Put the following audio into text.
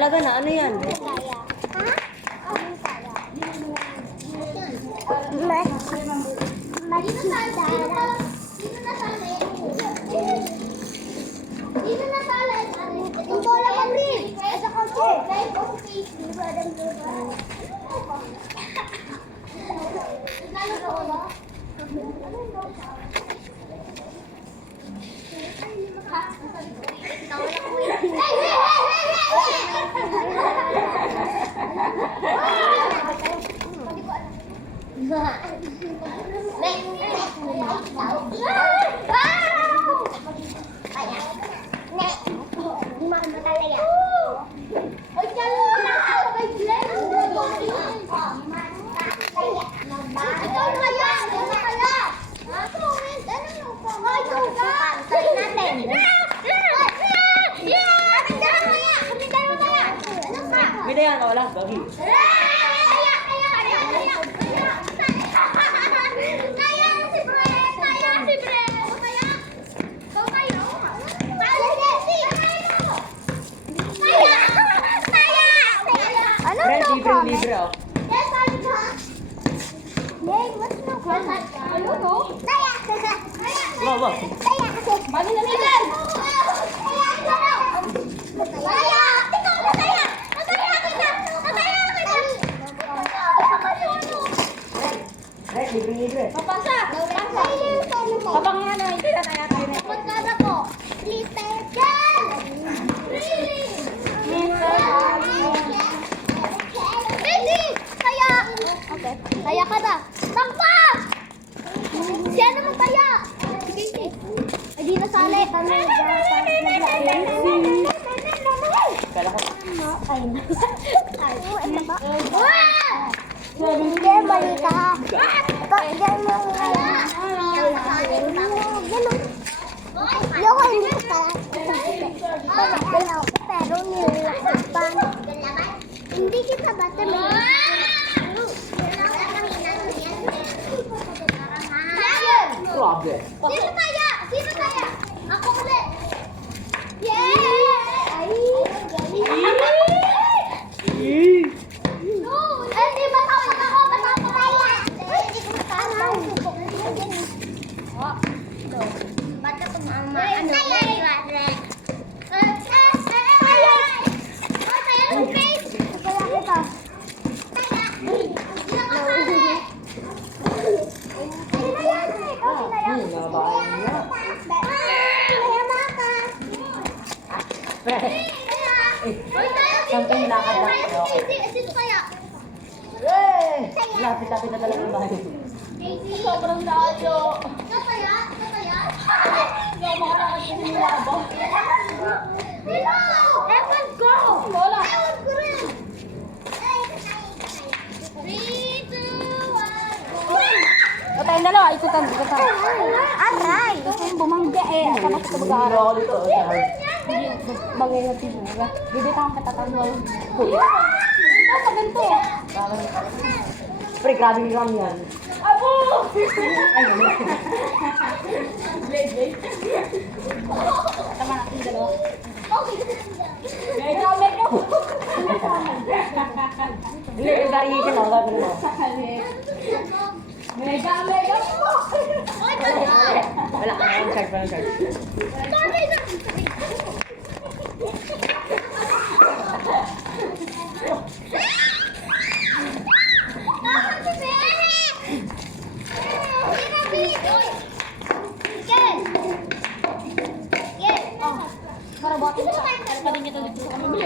Talaga na, ano yan? Kaya. Ha? Anong kaya? Dito na sala. Ito lang ang rin. Sa kotse. Dahil ko sa Facebook. Bida yan, wala. Gagi. Friends, libre oh. Wow. Mami na nilan! Libre. Papasa! Papangalan, hindi na tayo tayo na. Magkada ko. Baby! Kaya! Okay. Kaya ka na. Takpa! Siya naman kaya! Sige. Ay, di nasali. Kala ko. Hindi, mali ka. Pagyan mo Yoko, hindi ko pala. Pero nilalapan. Hindi kita bata Grabe. Sino kaya? Sino kaya? Ako ulit. Yay! Hindi, matapos ako. Matapos kaya. Hindi ko matapos. Ba't ako mama? Ano? Samping lakad lang. Sino kaya? Lapit-lapit na talaga yung bahay. Sobrang layo. Kaya? Ewan ko! Ewan ko rin! 3, 2, 1. Tayong dalawa, ikutan. Aray! Gusto yung bumangga eh. Kapag ito mag-aaral. Ako dito. Bagay na tibo. Bibit akong katatanggal. Ito sa ganito. Pre, grabe yung lang yan. Abo! Ay, tama natin yung dalawa. Mega! Hindi, yung variation lang. Gagawin mo. Mega! Wala, walang charge. Para buhatin mo. Para pa din niya ito dito sa kami.